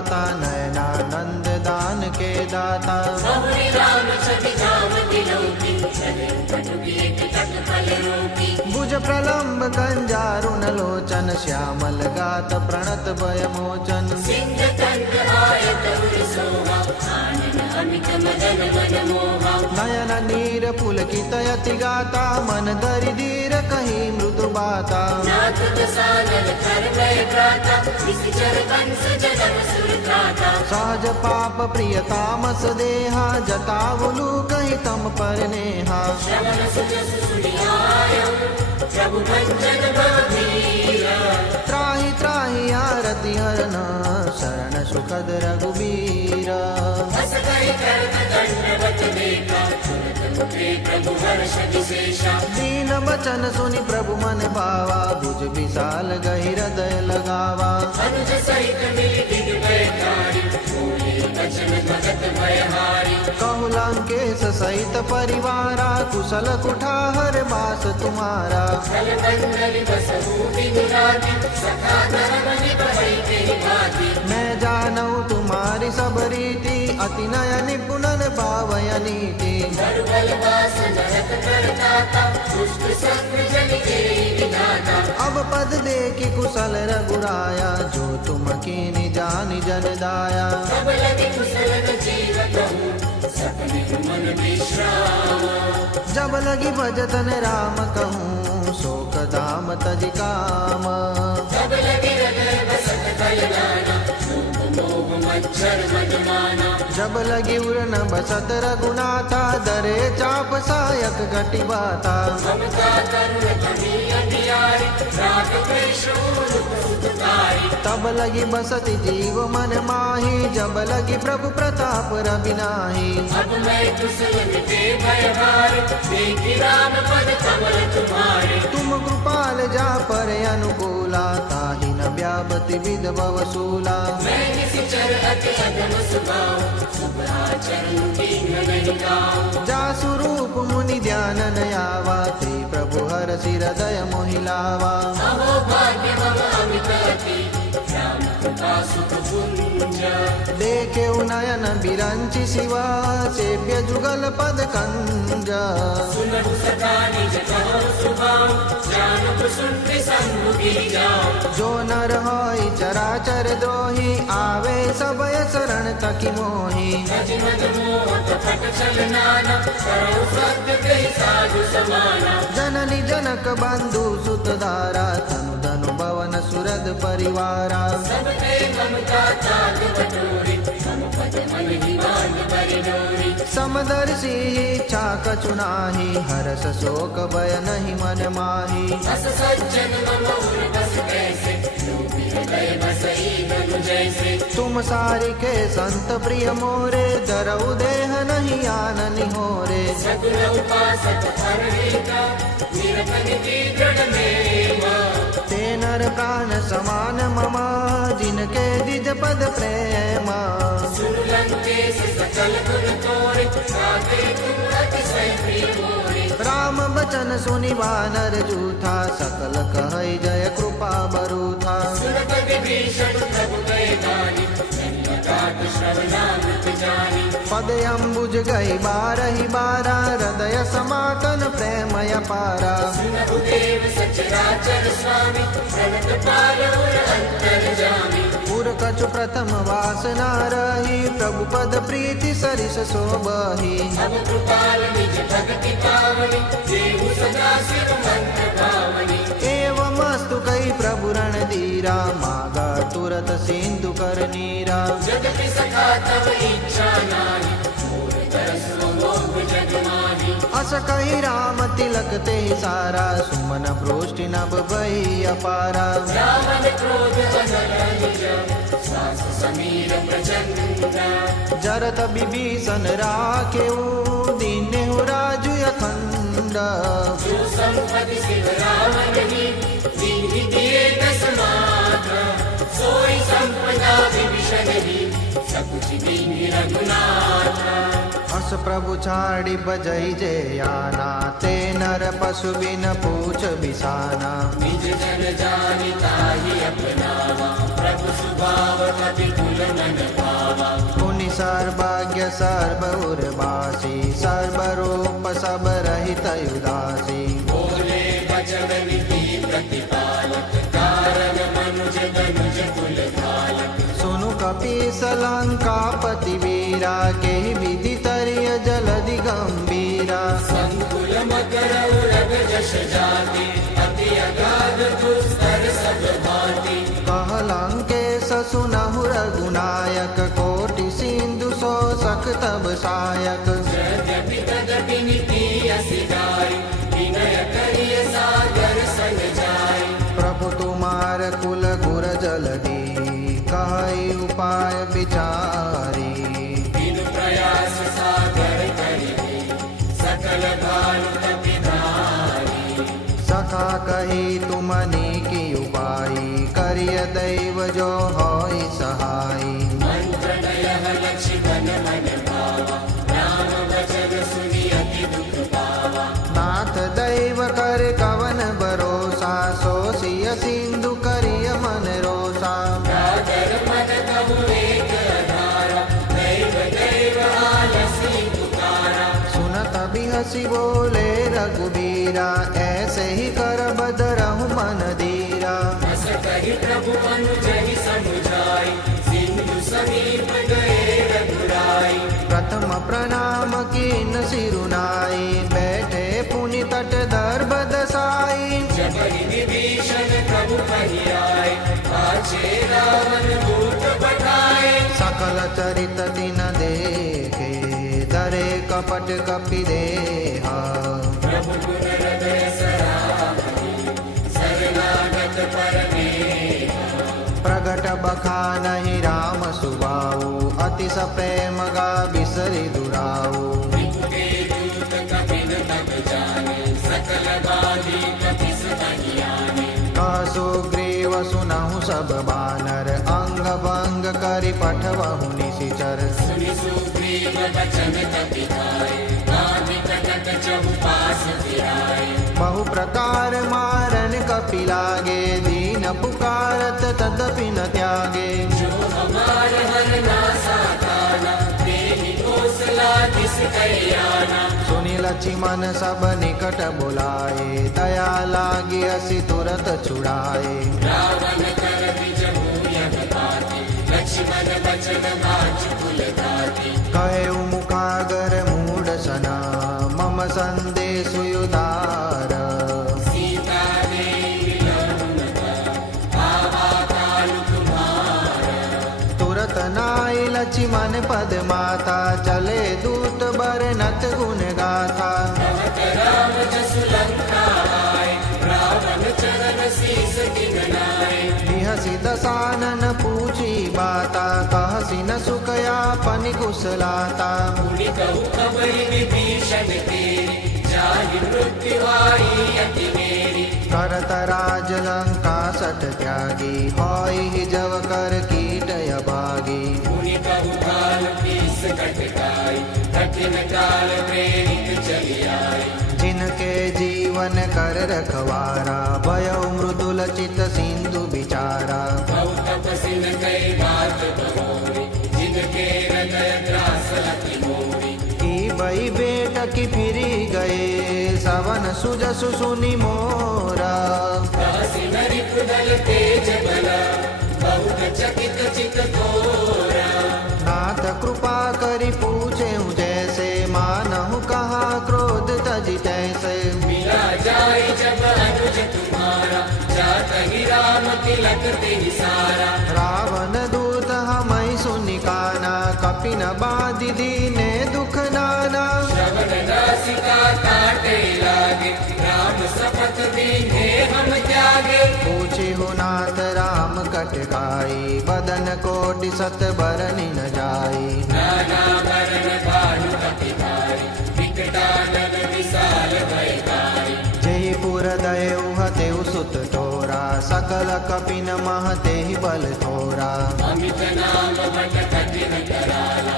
माता नयनानंद दान के दाता। भुज प्रलम्ब कंजारुण लोचन श्यामल गात प्रणत भय मोचन। नयन नीर पुलकित यति गाता मन धरि धीर कही मृदु बाता। सहज पाप प्रिय तामस देहा जतावलु कही तम पर नेहा। त्राहि त्राहि आरति हरन शरण सुखद रघुबीर। दीन बचन सुनि प्रभु मन भावा भुज विशाल गहि हृदय लगावा। कहु लंकेश सहित परिवारा कुशल कुठार बास तुम्हारा। मैं जानऊ तुम्हारी सब रीति अति नय निपुणन पावय नीति। अब पद देखि कुशल रघुराया जो तुम कीनि जानि जन दाया। जब लगी भजतन राम कहूँ शोक दाम तज काम। जब लगी उड़न बसत रघुनाथा दरे चाप सायक घटी बाता। तब लगी बसति जीव मन माही जब लगी प्रभु प्रताप रवि नाही। अब मैं तुम कृपाल जा पर अनुकूला ताहि न व्यापति विद भवसूला। जा स्वरूप मुनि ध्यान न आवा त्रि प्रभु हर सिर हृदय मोहिलावा। देखे नयन बिरंचि शिवा सेव्य जुगल पद कंज। जो नर होई चराचर द्रोही आवे सबय शरण तकी मोही। जननी जनक बंधु सुत धारा तनु धनु भवन सुरद परिवारा। समदर्शी इच्छा कछु नाही हरस शोक भय नहीं मन माही। तुम सारी के संत प्रिय मोरे दरऊ देह नहीं आननि होरे। ते नर प्राण समान ममा जिनके द्विज पद प्रेमा। राम बचन सुनि वानर जूथा सकल कहै जय कृपा बरूथा। पद अम्बुज गई बारहि बारा हृदय समातन प्रेमय पारा। पुर कछु प्रथम वासना रही प्रभु पद प्रीति सरिस शोभहि। एवमस्तु कई प्रभु रणधीरा मागा तुरत सिंधु कर नीरा। अस कही राम तिलक ते सारा सुमन प्रोष्टि नभ भई अपारा। जरत विभीषण राखेऊ दीनेहु राजु अखंड। अस प्रभु छाड़ी बजई जे आना ते नर पशु बिन पूछ बिसाना। निज जन जानि ताहि अपनावा प्रभु स्वभाव कपि कुल मन सर्व उर्वासी सर्वरूप सब रहित उदासी बोले वचन नीति प्रतिपालक कारण मनुज धनुज कुल धालक सुनु कपीस लंकापति वीरा के विधि तरिय जलधि गंभीरा संकुल मकर उरग जश जाति अति अगाध दुस्तर सब भांति कहलंकेश सुनहु रघुनायक कोटि सिंधु शोषक तब सायक यद्यपि तदपि नीति असि गाई विनय करिय सागर संग जाई प्रभु तुम्हार कुल गुर जलधि कहि उपाय विचारी बिनु प्रयास सागर करिबे सकल भानु कपिधारी सखा कही तुमनी की उपाई करिय दैव जो होई सहाई मंत्र नयः लक्ष्मण मन भावा राम वचन सुनि अति दुख पावा नाथ दैव कर कवन भरोसा सोसिय सिंधु करिय मन रोसा सागर मन कहु एक अधारा दैव दैव आलसी पुकारा सुनत बिहसी बोले रघुबीरा ऐसे ही कर बदरहु मन धीरा बस कहि प्रभु अनुजहि समुझाई सिंधु समीप गए रघुराई प्रथम प्रणाम कीन सिरुनाई बैठे पुनि तट दर्भ दसाई जबहि विभीषण प्रभु कहि आए पाछे रावण दूत पठाए सकल चरित दिन देखे दरे कपट कपि देहा प्रभु गुण हृदय सराहनी शरणागत परमेहा प्रगट बखानहि राम सुबाऊ अति सप्रेम गा बिसरि दुराऊ विपुते दूत कपिन तब जाने सकल बाधी कपि सतहियाने कह सुग्रीव सुनहु सब बानर अंग भंग करि पठवहु निशिचर सुनि सुग्रीव बचन कपि खाए बाँधि कटक चहुपास फिराए बहु प्रकार मारन कपि लागे दीन पुकारत तदपि न त्यागे जो हमार हर नासा खाना तेहि कौशला दिस कल्याणा सुनि लक्ष्मण सब निकट बुलाए दया लागी असी तुरत छुड़ाए रावण कर द्विज भूयः पाति लक्ष्मण बचन बाँच कुल धाति कहे मुखागर मूढ़ सना मम संदेश युदार सीता देवी लहुनता आवा कालु कुमार तुरत नाई लक्ष्मण पद माता चले दूत बरनत गुण गाथा भवत राम जसु लंका आए रावण चरण शीस किनाए बिहसी दसानन पूछी बाता कहसी न सुखया पनि कुशलाता मुनि कहु खबरि विभीषण तेरी जाहि मृत्यु आई अति मेरी करत राज लंका सट त्यागी होई जव कर कीट अभागी मुनि कहु काल पीस कटकाई कठिन काल प्रेरित चली आई जिनके जीवन कर रखवारा भयो मृदुल चित सिंधु बिचारा बहु तपसिन कई बात बहोरी जिनके हृदय त्रास अति मोरी की बई बेट की फिरी गए सवन सुजसु सुनि मोरा दासी नरि कुदल तेज बला बहुत चकित चित तोरा नाथ कृपा करि पूछे जैसे मानहु कहा क्रोध तजि तैसे मिला जाय जब अनुज तुम्हारा जात ही राम तिलक तेहि सारा रावण दूत हमई सुनि काना कपिन बाधि दीने दुख नाना श्रवण नासिका काटे लागे राम शपथ दीने हम त्यागे पूछे हो नाथ राम कट गाई बदन कोटि सत बरनि न जाई नाना वरण भानु कपि भारी विकटानन विशाल भयकारी जेहि पुर दयउ हतेउ सुत तोरा सकल कपिन मह तेहि बल थोरा अमित नाम बट कठिन कराला